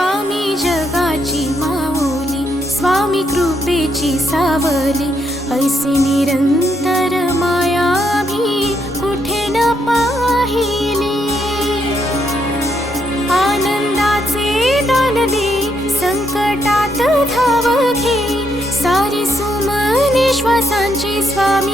स्वामी जगाची माऊली, स्वामी कृपेची सावली, ऐसी निरंतर माया मी कुठे न पाहिली। आनंदाचे दान दे, संकटात धाव घे, सारी सुमने श्वासांची स्वामी